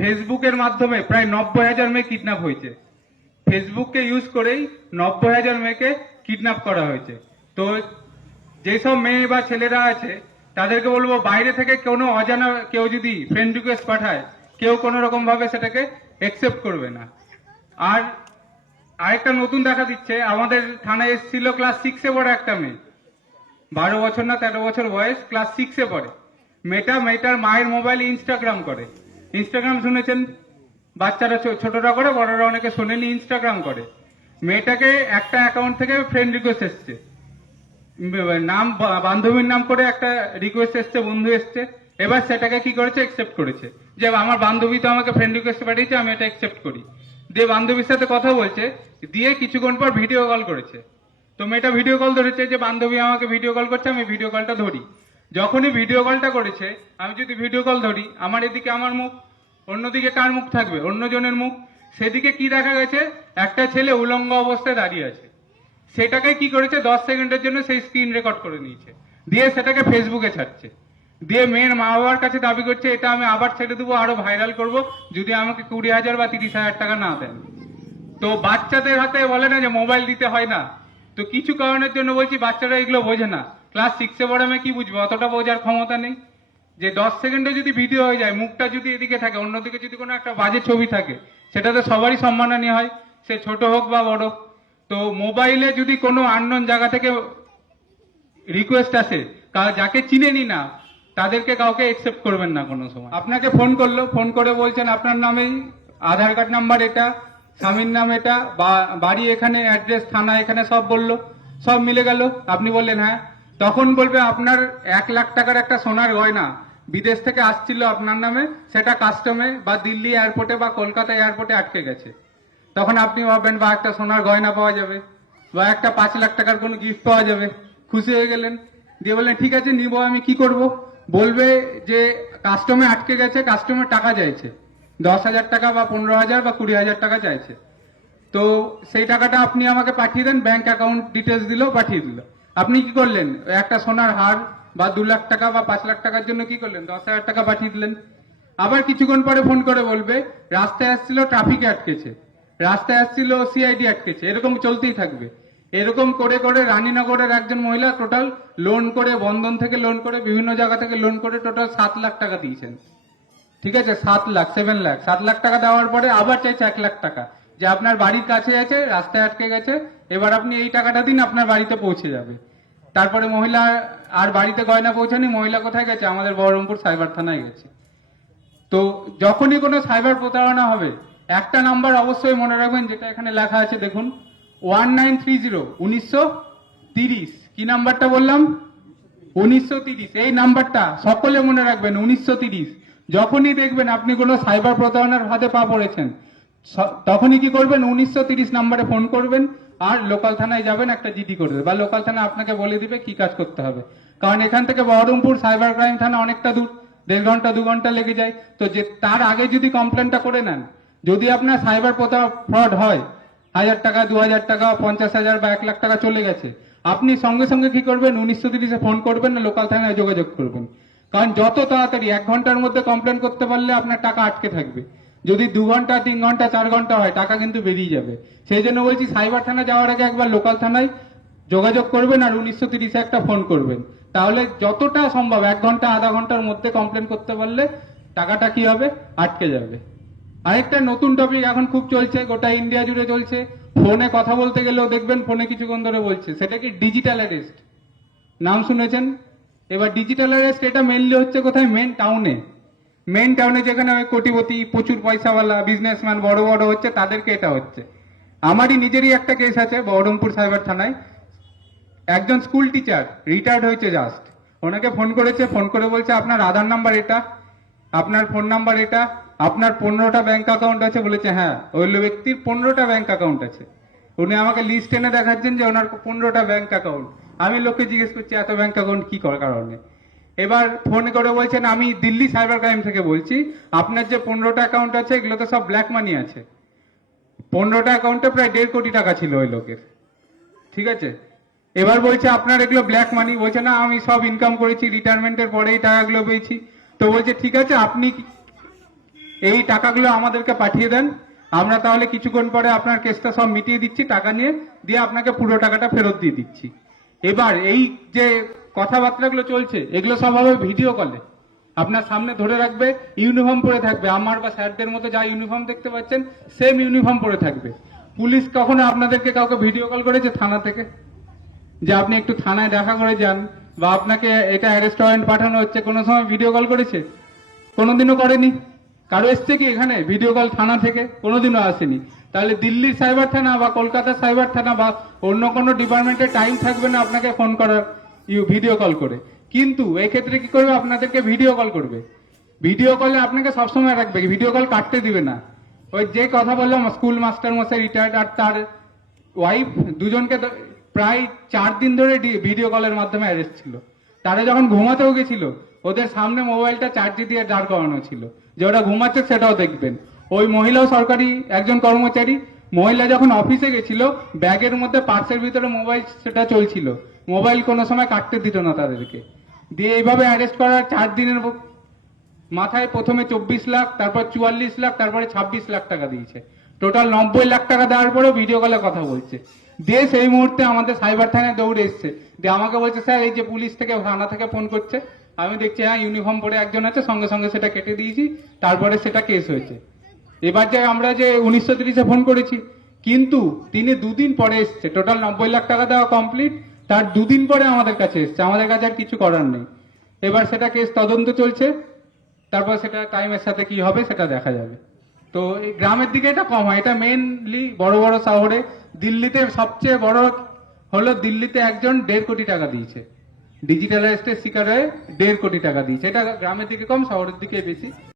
ফেসবুকের মাধ্যমে প্রায় 90,000 মেয়ে কিডন্যাপ হয়েছে। ফেসবুককে ইউজ করেই 90,000 মেয়েকে কিডন্যাপ করা হয়েছে। তো যেসব মেয়ে বা ছেলেরা আছে তাদেরকে বলবো, বাইরে থেকে কোনো অজানা কেউ যদি ফ্রেন্ড রিকোয়েস্ট পাঠায়, কেউ কোনো রকম ভাবে সেটাকে একসেপ্ট করবে না। আর আরেকটা নতুন দেখা দিচ্ছে, আমাদের থানায় এসেছিল ক্লাস 6-এ পড়ে একটা মেয়ে, 12 বছর না 13 বছর বয়স, ক্লাস 6-এ পড়ে। মেয়েটার মায়ের মোবাইলে ইনস্টাগ্রাম করে। ইনস্টাগ্রাম শুনেছেন, বাচ্চারা ছোটরা করে, বড়রা অনেকে শোনেনি, ইনস্টাগ্রাম করে। মেয়েটাকে একটা অ্যাকাউন্ট থেকে ফ্রেন্ড রিকোয়েস্ট এসছে, নাম বান্ধবীর নাম করে একটা রিকোয়েস্ট এসছে, বন্ধু এসছে। এবার সেটাকে কি করেছে, একসেপ্ট করেছে, যে আমার বান্ধবী তো আমাকে ফ্রেন্ড রিকোয়েস্ট পাঠিয়েছে, আমি এটা একসেপ্ট করি। দিয়ে বান্ধবীর সাথে কথা বলছে, দিয়ে কিছুক্ষণ পর ভিডিও কল করেছে। তো মেয়েটা ভিডিও কল ধরেছে, যে বান্ধবী আমাকে ভিডিও কল করছে, আমি ভিডিও কলটা ধরি। যখনই ভিডিও কলটা করেছে, আমি যদি ভিডিও কল ধরি, আমার এদিকে আমার মুখ, অন্যদিকে কার মুখ থাকবে, অন্যজনের মুখ। সেদিকে কি দেখা গেছে, একটা ছেলে উলঙ্গ অবস্থায় দাঁড়িয়ে আছে। সেটাকে কি করেছে, 10 সেকেন্ডের জন্য সেই স্ক্রিন রেকর্ড করে নিয়েছে, দিয়ে সেটাকে ফেসবুকে ছাড়ছে। দিয়ে মেয়ের মা বাবার কাছে দাবি করছে, এটা আমি আবার ছেড়ে দেবো, আরো ভাইরাল করব, যদি আমাকে 20,000 বা 30,000 টাকা না দেন। তো বাচ্চাদের হাতে বলে না যে মোবাইল দিতে হয় না, তো কিছু কারণের জন্য বলছি বাচ্চারা এগুলো বোঝে না। ক্লাস 6-এ পড়ে আমি কি বুঝবো, অতটা বোঝার ক্ষমতা নেই। যে 10 সেকেন্ডে যদি ভিডিও হয়ে যায়, মুখটা যদি এদিকে থাকে, অন্যদিকে যদি কোনো একটা বাজে ছবি থাকে, সেটাতে সবারই সম্মানহানি হয়, সে ছোট হোক বা বড়। তো মোবাইলে যদি কোনো আননোন জায়গা থেকে রিকোয়েস্ট আসে, যাকে চিনেনি না, তাদেরকে কাউকে একসেপ্ট করবেন না কোনো সময়। আপনাকে ফোন করলো, ফোন করে বলছেন আপনার নামেই আধার কার্ড নাম্বার এটা, স্বামীর নাম এটা, বাড়ি এখানে, অ্যাড্রেস থানা এখানে, সব বললো, সব মিলে গেল। আপনি বললেন হ্যাঁ। তখন বলবে আপনার 1 লাখ টাকার একটা সোনার গয়না বিদেশ থেকে আসছিল আপনার নামে, সেটা কাস্টমে বা দিল্লি এয়ারপোর্টে বা কলকাতা এয়ারপোর্টে আটকে গেছে। তখন আপনি ভাববেন বা একটা সোনার গয়না পাওয়া যাবে, বা একটা 5 লাখ টাকার কোনো গিফট পাওয়া যাবে, খুশি হয়ে গেলেন। দিয়ে বললেন ঠিক আছে নিব, আমি কি করব? বলবে যে কাস্টমে আটকে গেছে, কাস্টমের টাকা চাইছে, 10,000 টাকা বা 15,000 বা 20,000 টাকা চাইছে। তো সেই টাকাটা আপনি আমাকে পাঠিয়ে দেন, ব্যাংক অ্যাকাউন্ট ডিটেলস দিল, পাঠিয়ে দিল। আপনি কি করলেন, একটা সোনার হার বা 2 লাখ টাকা বা 5 লাখ টাকার জন্য কি করলেন, 10,000 টাকা পাঠিয়ে দিলেন। আবার কিছুক্ষণ পরে ফোন করে বলবে রাস্তায় আসছিল, ট্রাফিকে আটকেছে, রাস্তায় আসছিল, সিআইডি আটকেছে, এরকম চলতেই থাকবে। এরকম করে করে রানীনগরের একজন মহিলা টোটাল লোন করে, বন্ধন থেকে লোন করে, বিভিন্ন জায়গা থেকে লোন করে টোটাল 7 লাখ টাকা দিয়েছেন। ঠিক আছে, 7 লাখ, 7 লাখ, 7 লাখ টাকা দেওয়ার পরে আবার চাইছে 1 লাখ টাকা, যে আপনার বাড়ির কাছে আছে, রাস্তায় আটকে গেছে, এবার আপনি এই টাকাটা দিন, আপনার বাড়িতে পৌঁছে যাবে। তারপরে মহিলা আর বাড়িতে গয়না পৌঁছানি, মহিলা কোথায় গেছে, আমাদের বহরমপুর সাইবার থানায় গেছে। তো যখনই কোনো সাইবার প্রতারণা হবে, একটা নাম্বার অবশ্যই মনে রাখবেন, যেটা এখানে লেখা আছে দেখুন, 1930, 1930। কি নাম্বারটা বললাম, 1930। এই নাম্বারটা সকলে মনে রাখবেন, 1930। যখনই দেখবেন আপনি কোনো সাইবার প্রতারণার ফাঁদে পা পড়েছেন, তখনই কি করবেন, 1930 নাম্বারে ফোন করবেন, আর লোকাল থানায় যাবেন, একটা জিডি করবে, বা লোকাল থানা আপনাকে বলে দিবে কি কাজ করতে হবে। কারণ এখান থেকে বহরমপুর সাইবার ক্রাইম থানা অনেকটা দূর, 1.5 ঘন্টা 2 ঘন্টা লেগে যায়। তো যে তার আগে যদি কমপ্লেনটা করে নেন, যদি আপনার সাইবার ফ্রড হয়, 1000 টাকা, 2000 টাকা, 50,000 বা 1 লাখ টাকা চলে গেছে, আপনি সঙ্গে সঙ্গে কি করবেন, 1930-এ ফোন করবেন না, লোকাল থানায় যোগাযোগ করবেন। কারণ যত তাড়াতাড়ি, 1 ঘন্টার মধ্যে কমপ্লেন করতে পারলে আপনার টাকা আটকে থাকবে। যদি 2 ঘন্টা, 3 ঘন্টা, 4 ঘন্টা হয়, টাকা কিন্তু বেরিয়ে যাবে। সেই জন্য বলছি, সাইবার থানা যাওয়ার আগে একবার লোকাল থানায় যোগাযোগ করবেন, আর 1930-এ একটা ফোন করবেন। তাহলে যতটা সম্ভব 1 ঘন্টা, আধা ঘন্টার মধ্যে কমপ্লেন করতে পারলে টাকাটা কি হবে, আটকে যাবে। আরেকটা নতুন টপিক এখন খুব চলছে, গোটা ইন্ডিয়া জুড়ে চলছে, ফোনে কথা বলতে গেলেও দেখবেন ফোনে কিছুক্ষণ ধরে বলছে, সেটা কি ডিজিটাল অ্যারেস্ট। নাম শুনেছেন? এবার ডিজিটাল অ্যারেস্ট এটা মেনলি হচ্ছে কোথায়, মেন টাউনে যেখানে ওই কোটিপতি, প্রচুর পয়সাওয়ালা বিজনেসম্যান বড় বড় হচ্ছে, তাদেরকে এটা হচ্ছে। আমারই নিজেরই একটা কেস আছে বহরমপুর সাইবার থানায়। একজন স্কুল টিচার, রিটায়ার্ড হয়েছে জাস্ট, ওনাকে ফোন করেছে, ফোন করে বলছে আপনার আধার নাম্বার এটা, আপনার ফোন নাম্বার এটা, আপনার 15টা ব্যাংক অ্যাকাউন্ট আছে। বলেছে হ্যাঁ, ওই ব্যক্তির 15টা ব্যাংক অ্যাকাউন্ট আছে। উনি আমাকে লিস্ট এনে দেখাচ্ছেন যে ওনার 15টা ব্যাংক অ্যাকাউন্ট। আমি লোককে জিজ্ঞেস করছি এত ব্যাংক অ্যাকাউন্ট কি কারণে। এবার ফোন করে বলছেন আমি দিল্লি সাইবার ক্রাইম থেকে বলছি, আপনার যে 15টা অ্যাকাউন্ট আছে এগুলো তো সব ব্ল্যাক মানি আছে। 15টা অ্যাকাউন্টে প্রায় 1.5 কোটি টাকা ছিল ওই লোকের। ঠিক আছে, এবার বলছে আপনার এগুলো ব্ল্যাক মানি। বলছে না, আমি সব ইনকাম করেছি, রিটায়ারমেন্টের পরেই টাকাগুলো পেয়েছি। তো বলছে ঠিক আছে, আপনি এই টাকাগুলো আমাদেরকে পাঠিয়ে দেন, আমরা তাহলে কিছুক্ষণ পরে আপনার কেসটা সব মিটিয়ে দিচ্ছি টাকা নিয়ে, দিয়ে আপনাকে পুরো টাকাটা ফেরত দিয়ে দিচ্ছি। এবার এই যে কথাবার্তাগুলো চলছে এগুলো সব হবে ভিডিও কলে, আপনার সামনে ধরে রাখবে, ইউনিফর্ম পরে থাকবে, আমার বা স্যারদের মতো যা ইউনিফর্ম দেখতে পাচ্ছেন সেম ইউনিফর্ম পরে থাকবে। পুলিশ কখনো আপনাদেরকে কাউকে ভিডিও কল করেছে থানা থেকে যে আপনি একটু থানায় দেখা করে যান, বা আপনাকে এটা অ্যারেস্ট ওয়ারেন্ট পাঠানো হচ্ছে, কোনো সময় ভিডিও কল করেছে? কোনোদিনও করেনি। কারো এসছে কি এখানে ভিডিও কল থানা থেকে? কোনোদিনও আসেনি। তাহলে দিল্লির সাইবার থানা বা কলকাতার সাইবার থানা বা অন্য কোনো ডিপার্টমেন্টের টাইম থাকবে না আপনাকে ফোন করার ভিডিও কল করে, কিন্তু এই ক্ষেত্রে কি করবে, আপনাদেরকে ভিডিও কল করবে। ভিডিও কলে আপনাকে সবসময় রাখবে, ভিডিও কল কাটতে দিবে না। ওই যে কথা বললাম স্কুল মাস্টার মশাই রিটায়ার্ড আর তার ওয়াইফ দুজনকে প্রায় 4 দিন ধরে ভিডিও কলের মাধ্যমে অ্যারেস্ট ছিল। তারা যখন ঘুমাতেও গেছিল ওদের সামনে মোবাইলটা চার্জে দিয়ে দাঁড় করানো ছিল, যে ওরা ঘুমাচ্ছে সেটাও দেখবেন। ওই মহিলাও সরকারি একজন কর্মচারী, মহিলা যখন অফিসে গেছিল ব্যাগের মধ্যে পার্সের ভিতরে মোবাইল সেটা চলছিল, মোবাইল কোনো সময় কাটতে দিত না তাদেরকে। দিয়ে এইভাবে অ্যারেস্ট করার 4 দিনের মাথায় প্রথমে 24 লাখ, তারপর 44 লাখ, তারপরে 26 লাখ টাকা দিয়েছে। টোটাল 90 লাখ টাকা দেওয়ার পরেও ভিডিও কলে কথা বলছে। দিয়ে সেই মুহূর্তে আমাদের সাইবার থানায় দৌড়ে এসছে, দিয়ে আমাকে বলছে স্যার এই যে পুলিশ থেকে থানা থেকে ফোন করছে। আমি দেখছি হ্যাঁ ইউনিফর্ম পরে একজন আছে, সঙ্গে সঙ্গে সেটা কেটে দিয়েছি, তারপরে সেটা কেস হয়েছে। এবার যে আমরা যে 1930-এ ফোন করেছি, কিন্তু তিনি 2 দিন পরে এসছে, টোটাল 90 লাখ টাকা দেওয়া কমপ্লিট, তার 2 দিন পরে আমাদের কাছে এসছে, আমাদের কাছে আর কিছু করার নেই। এবার সেটা কেস তদন্ত চলছে, তারপর সেটা টাইমের সাথে কি হবে সেটা দেখা যাবে। তো এই গ্রামের দিকে এটা কম হয়, এটা মেইনলি বড় বড় শহরে। দিল্লিতে সবচেয়ে বড় হলো, দিল্লিতে একজন 1.5 কোটি টাকা দিয়েছে, ডিজিটাল অ্যারেস্টের শিকার হয়ে 1.5 কোটি টাকা দিয়েছে। এটা গ্রামের দিকে কম, শহরের দিকে বেশি।